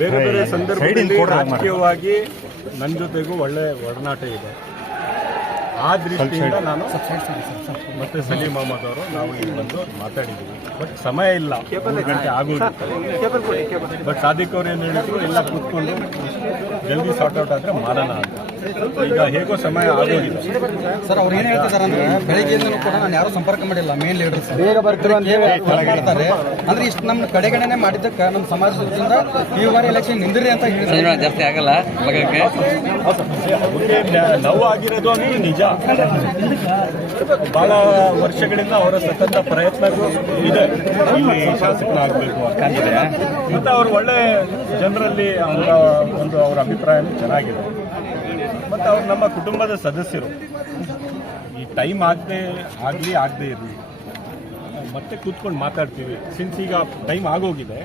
ಬೇರೆ ಬೇರೆ ಸಂದರ್ಭದಲ್ಲಿ ರಾಜಕೀಯವಾಗಿ ನನ್ನ ಜೊತೆಗೂ ಒಳ್ಳೆ ಒಡನಾಟ ಇದೆ. ಆ ದೃಷ್ಟಿಯಿಂದ ನಾನು ಮತ್ತೆ ಸಲೀಂ ಅಹಮದ್ ಅವರು ನಾವು ಇಲ್ಲಿ ಬಂದು ಮಾತಾಡಿದ್ದೀವಿ. ಬಟ್ ಸಮಯ ಇಲ್ಲ, 3 ಗಂಟೆ ಆಗೋದು. ಬಟ್ ಸಾದಿಕ್ ಅವ್ರು ಏನು ಹೇಳಿದ್ರು, ಎಲ್ಲ ಕೂತ್ಕೊಂಡು ಜಲ್ದಿ ಸಾರ್ಟ್ ಔಟ್ ಆದರೆ ಮಾಡೋಣ ಅಂತ. ಈಗ ಹೇಗೋ ಸಮಯ ಆಗೋಗಿದೆ ಸರ್. ಅವ್ರು ಏನು ಹೇಳ್ತಾರೆ ಅಂದ್ರೆ, ಬೆಳಗ್ಗೆಯಿಂದಲೂ ಕೂಡ ನಾನು ಯಾರು ಸಂಪರ್ಕ ಮಾಡಿಲ್ಲ, ಮೇನ್ ಲೀಡರ್ಸ್ ಬೇಗ ಬರ್ತಾರೆ ಮಾಡ್ತಾರೆ ಅಂದ್ರೆ ಇಷ್ಟು ನಮ್ಮ ಕಡೆಗಣನೆ ಮಾಡಿದ್ದಕ್ಕೆ ನಮ್ಮ ಸಮಾಜದಿಂದ ಈ ಬಾರಿ ಎಲೆಕ್ಷನ್ ನಿಂದಿರಿ ಅಂತ ಹೇಳಿದ್ರೆ ಜಾಸ್ತಿ ಆಗಲ್ಲ. ನೋವು ಆಗಿರೋದು ಅಂದ್ರೆ ನಿಜ. ಬಹಳ ವರ್ಷಗಳಿಂದ ಅವರ ಸತತ ಪ್ರಯತ್ನಗಳು ಇದೆ, ಇಲ್ಲಿ ಶಾಸಕರಾಗಬೇಕು ಅಂತ. ಮತ್ತು ಅವರು ಒಳ್ಳೆ ಜನರಲ್ಲಿ ಅವರ ಅಭಿಪ್ರಾಯ ಚೆನ್ನಾಗಿದೆ. ಮತ್ತು ಅವ್ರು ನಮ್ಮ ಕುಟುಂಬದ ಸದಸ್ಯರು. ಈ ಟೈಮ್ ಆಗದೆ ಇರಲಿ, ಮತ್ತೆ ಕೂತ್ಕೊಂಡು ಮಾತಾಡ್ತೀವಿ. ಸಿನ್ಸ್ ಈಗ ಟೈಮ್ ಆಗೋಗಿದೆ,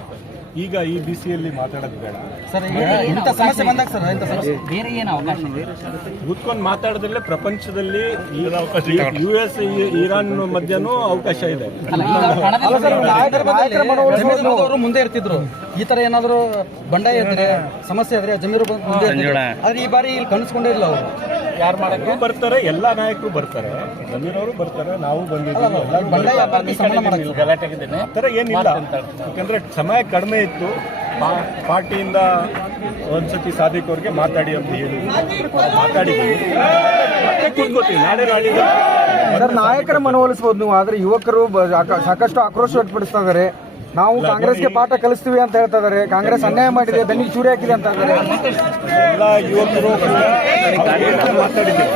ಈಗ ಈ ಬಿಸಿಯಲ್ಲಿ ಮಾತಾಡೋದು ಬೇಡ ಸರ್. ಇಂಥ ಸಮಸ್ಯೆ ಬಂದಾಗ ಸರ್, ಇಂಥ ಸಮಸ್ಯೆ ಬೇರೆ ಏನು ಅವಕಾಶ ಕೂತ್ಕೊಂಡು ಮಾತಾಡೋದ್ರಲ್ಲೇ ಪ್ರಪಂಚದಲ್ಲಿ US ಇರಾನ್ ಮಧ್ಯನೂ ಅವಕಾಶ ಇದೆ. ಅವರು ಮುಂದೆ ಇರ್ತಿದ್ರು. ಈ ತರ ಏನಾದ್ರು ಬಂಡಾಯ ಇದ್ರೆ, ಸಮಸ್ಯೆ ಇದ್ರೆ ಜಮೀರು ಮುಂದೆ ಆದ್ರೆ ಈ ಬಾರಿ ಇಲ್ಲಿ ಕಾಣಿಸ್ಕೊಂಡೇ ಇಲ್ಲ. ಅವರು ಯಾರು ಮಾಡಕ್ಕೆ ಬರ್ತಾರೆ, ಎಲ್ಲ ನಾಯಕರು ಬರ್ತಾರೆ, ಜಮೀರ್ ಅವರು ಬರ್ತಾರೆ, ನಾವು ಬಂದಿದ್ದೀವಿ. ಆ ಥರ ಏನಿಲ್ಲ, ಯಾಕಂದ್ರೆ ಸಮಯ ಕಡಿಮೆ ಇತ್ತು. ಪಾರ್ಟಿಯಿಂದ ಒಂದ್ಸತಿ ಸಾದಿಕ್ ಅವ್ರಿಗೆ ಮಾತಾಡಿ ಅಂತ ಹೇಳಿ ಮಾತಾಡಿದ್ದೀವಿ. ಮತ್ತೆ ಕೂತ್ಕೋತೀವಿ ನಾಳೆ ಸರ್. ನಾಯಕರ ಮನವೊಲಿಸಬಹುದು ನೀವು, ಆದ್ರೆ ಯುವಕರು ಸಾಕಷ್ಟು ಆಕ್ರೋಶ ವ್ಯಕ್ತಪಡಿಸ್ತಾ ಇದ್ದಾರೆ. ನಾವು ಕಾಂಗ್ರೆಸ್ಗೆ ಪಾಠ ಕಲಿಸ್ತೀವಿ ಅಂತ ಹೇಳ್ತಾ ಇದ್ದಾರೆ. ಕಾಂಗ್ರೆಸ್ ಅನ್ಯಾಯ ಮಾಡಿದೆ, ದನಿಗೆ ಚೂರಿ ಹಾಕಿದೆ ಅಂತ ಇದ್ದಾರೆ. ಎಲ್ಲ ಯುವಕರು ಮಾತಾಡಿದ್ದೀವಿ,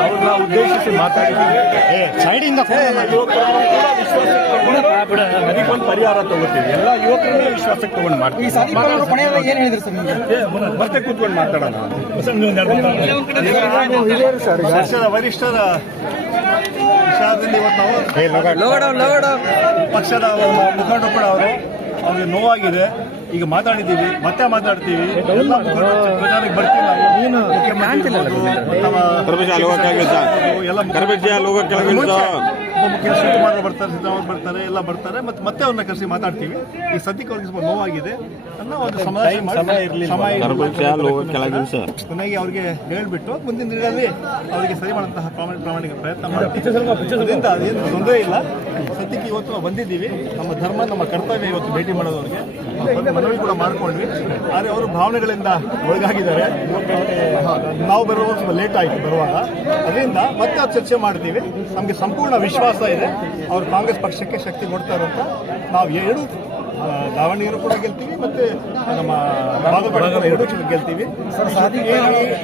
ಅವ್ರನ್ನ ಉದ್ದೇಶಿಸಿ ಮಾತಾಡಿದ್ದೀವಿ. ಅದಕ್ಕೊಂದು ಪರಿಹಾರ ತಗೋತೀವಿ. ಎಲ್ಲ ಯುವಕರನ್ನೇ ವಿಶ್ವಾಸಕ್ಕೆ ತಗೊಂಡು ಮಾಡ್ತೀವಿ. ಏನ್ ಹೇಳಿದ್ರು ಸರ್ ನಿಮಗೆ? ಮತ್ತೆ ಕೂತ್ಕೊಂಡು ಮಾತಾಡೋಣ. ಪಕ್ಷದ ವರಿಷ್ಠರ ವಿಚಾರದಲ್ಲಿ ಇವತ್ತು ನಾವು ಪಕ್ಷದ ಮುಖಂಡರು ಕೂಡ ಅವ್ರಿಗೆ ನೋವಾಗಿದೆ. ಈಗ ಮಾತಾಡಿದ್ದೀವಿ, ಮತ್ತೆ ಮಾತಾಡ್ತೀವಿ. ಎಲ್ಲ ಪ್ರಚಾರಕ್ಕೆ ಬರ್ತೀವಿ ಮುಖ್ಯ ಶಿವಕುಮಾರ್ ಬರ್ತಾರೆ, ಸಿದ್ದರಾಮಯ್ಯ ಬರ್ತಾರೆ, ಎಲ್ಲ ಬರ್ತಾರೆ. ಮತ್ತೆ ಅವ್ರನ್ನ ಕರೆಸಿ ಮಾತಾಡ್ತೀವಿ. ಈ ಸದ್ಯಕ್ಕೆ ಅವ್ರಿಗೆ ಸ್ವಲ್ಪ ನೋವಾಗಿದೆ ಅನ್ನೋ ಒಂದು ಕೊನೆಗೆ ಅವ್ರಿಗೆ ಹೇಳ್ಬಿಟ್ಟು ಮುಂದಿನ ದಿನಗಳಲ್ಲಿ ಅವರಿಗೆ ಸರಿ ಮಾಡುವಂತಹ ಪ್ರಾಮಾಣಿಕ ಪ್ರಯತ್ನ ಮಾಡ್ತೀವಿ. ಅದರಿಂದ ಅದೇನು ತೊಂದರೆ ಇಲ್ಲ. ಸದ್ಯಕ್ಕೆ ಇವತ್ತು ನಾವು ಬಂದಿದ್ದೀವಿ. ನಮ್ಮ ಧರ್ಮ, ನಮ್ಮ ಕರ್ತವ್ಯ ಇವತ್ತು ಭೇಟಿ ಮಾಡೋದವ್ರಿಗೆ ಮನವಿ ಕೂಡ ಮಾಡ್ಕೊಂಡ್ವಿ. ಆದರೆ ಅವರು ಭಾವನೆಗಳಿಂದ ಒಳಗಾಗಿದ್ದಾರೆ. ನಾವು ಬರುವಾಗ ಸ್ವಲ್ಪ ಲೇಟ್ ಆಯಿತು ಬರುವಾಗ. ಅದರಿಂದ ಮತ್ತೆ ಅದು ಚರ್ಚೆ ಮಾಡ್ತೀವಿ. ನಮಗೆ ಸಂಪೂರ್ಣ ವಿಶ್ವಾಸ ಇದೆ ಅವರು ಕಾಂಗ್ರೆಸ್ ಪಕ್ಷಕ್ಕೆ ಶಕ್ತಿ ಕೊಡ್ತಾರೆ ಅಂತ. ನಾವು ಎರಡು ದಾವಣಗೆರೆ ಕೂಡ ಗೆಲ್ತೀವಿ, ಮತ್ತೆ ನಮ್ಮ ಬಾಗಲಕೋಟೆ ಎರಡೂ ಗೆಲ್ತೀವಿ.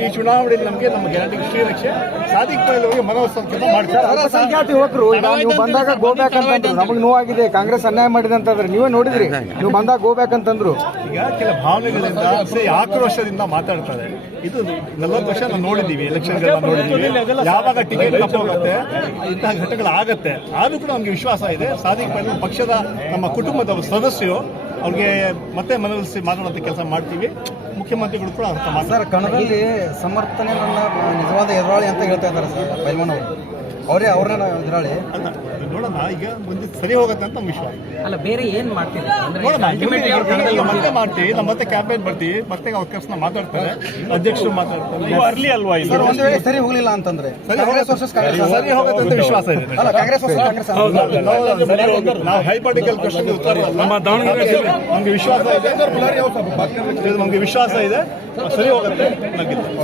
ಈ ಚುನಾವಣೆಯಲ್ಲಿ ನಮಗೆ ನಮ್ಮ ಗ್ಯಾರಂಟಿ ಶ್ರೀರಕ್ಷೆ ಸಾದಿಕ್ ಪೈಲವರಿಗೆ ಮನವೊಲಿಸೋದಕ್ಕೆ ಮಾಡ್ತಾರೆ. ಅಲ್ಪಸಂಖ್ಯಾತ ಯುವಕರು ಈಗ ನೀವು ಬಂದಾಗ ಗೋಬ್ಯಾಕ್ ಅಂತಂದ್ರು, ನಮಗೆ ನೋವಾಗಿದೆ, ಕಾಂಗ್ರೆಸ್ ಅನ್ಯಾಯ ಮಾಡಿದೆ ಅಂತಂದ್ರೆ ನೀವೇ ನೋಡಿದ್ರಿ. ನೀವು ಬಂದಾಗ ಗೋಬ್ಯಾಕ್ ಅಂತಂದ್ರು. ಈಗ ಕೆಲ ಭಾವನೆಗಳಿಂದ ಆಕ್ರೋಶದಿಂದ ಮಾತಾಡ್ತಾರೆ. ಇದು 40 ವರ್ಷ ನಾವು ನೋಡಿದ್ದೀವಿ, ಎಲೆಕ್ಷನ್ಗಳನ್ನ ನೋಡಿದ್ದೀವಿ. ಯಾವಾಗ ಟಿಕೆಟ್ ತಪ್ಪೋಗುತ್ತೆ, ಇಂತಹ ಘಟನೆಗಳಾಗತ್ತೆ. ಆದರೂ ಕೂಡ ನಮಗೆ ವಿಶ್ವಾಸ ಇದೆ. ಸಾದಿಕ್ ಪೈಲವ್ ಪಕ್ಷದ ನಮ್ಮ ಕುಟುಂಬದ ಸದಸ್ಯರು, ಅವ್ರಿಗೆ ಮತ್ತೆ ಮನವೊಲಿಸಿ ಮಾತಾಡುವಂಥ ಕೆಲಸ ಮಾಡ್ತೀವಿ. ಮುಖ್ಯಮಂತ್ರಿಗಳು ಕೂಡ ಅರ್ಥ ಮಾಡ್ತಾರೆ. ಸರ್, ಕಣದಲ್ಲಿ ಸಮರ್ಥನೆ ನನ್ನ ನಿಜವಾದ ಎದುರಾಳಿ ಅಂತ ಹೇಳ್ತಾ ಇದ್ದಾರೆ ಸರ್ ಪೈಲ್ವಾನ್ ಅವರು. ಅವರೇ ಅವ್ರನ್ನ ಎದುರಾಳಿ ಅಲ್ಲ, ನೋಡೋಣ. ಈಗ ಮುಂದೆ ಸರಿ ಹೋಗುತ್ತೆ ಅಂತ ನಮ್ಮ ವಿಶ್ವಾಸ. ಅಲ್ಲ, ಬೇರೆ ಏನ್ ಮಾಡ್ತೀವಿ ಮತ್ತೆ ಮಾಡ್ತೀವಿ. ನಮ್ಮ ಮತ್ತೆ ಕ್ಯಾಂಪೇನ್ ಬರ್ತೀವಿ. ಮತ್ತೆ ಅವಕಾಶ ಮಾತಾಡ್ತಾರೆ, ಅಧ್ಯಕ್ಷರು ಮಾತಾಡ್ತಾರೆ. ಅರ್ಲಿ ಅಲ್ವಾ? ಸರ್, ಒಂದ್ ವೇಳೆ ಸರಿ ಹೋಗ್ಲಿಲ್ಲ ಅಂತಂದ್ರೆ ಸರಿ ಹೋಗುತ್ತೆ ಅಂತ ವಿಶ್ವಾಸ ಇದೆ. ಅಲ್ಲ, ಕಾಂಗ್ರೆಸ್ ನಾವು ಹೈಪಾರ್ಟಿಕಲ್ ಕ್ವಶನ್ ಉತ್ತರ ನಮಗೆ ವಿಶ್ವಾಸ ಇದೆ. ನಮಗೆ ವಿಶ್ವಾಸ ಇದೆ, ಸರಿ ಹೋಗುತ್ತೆ.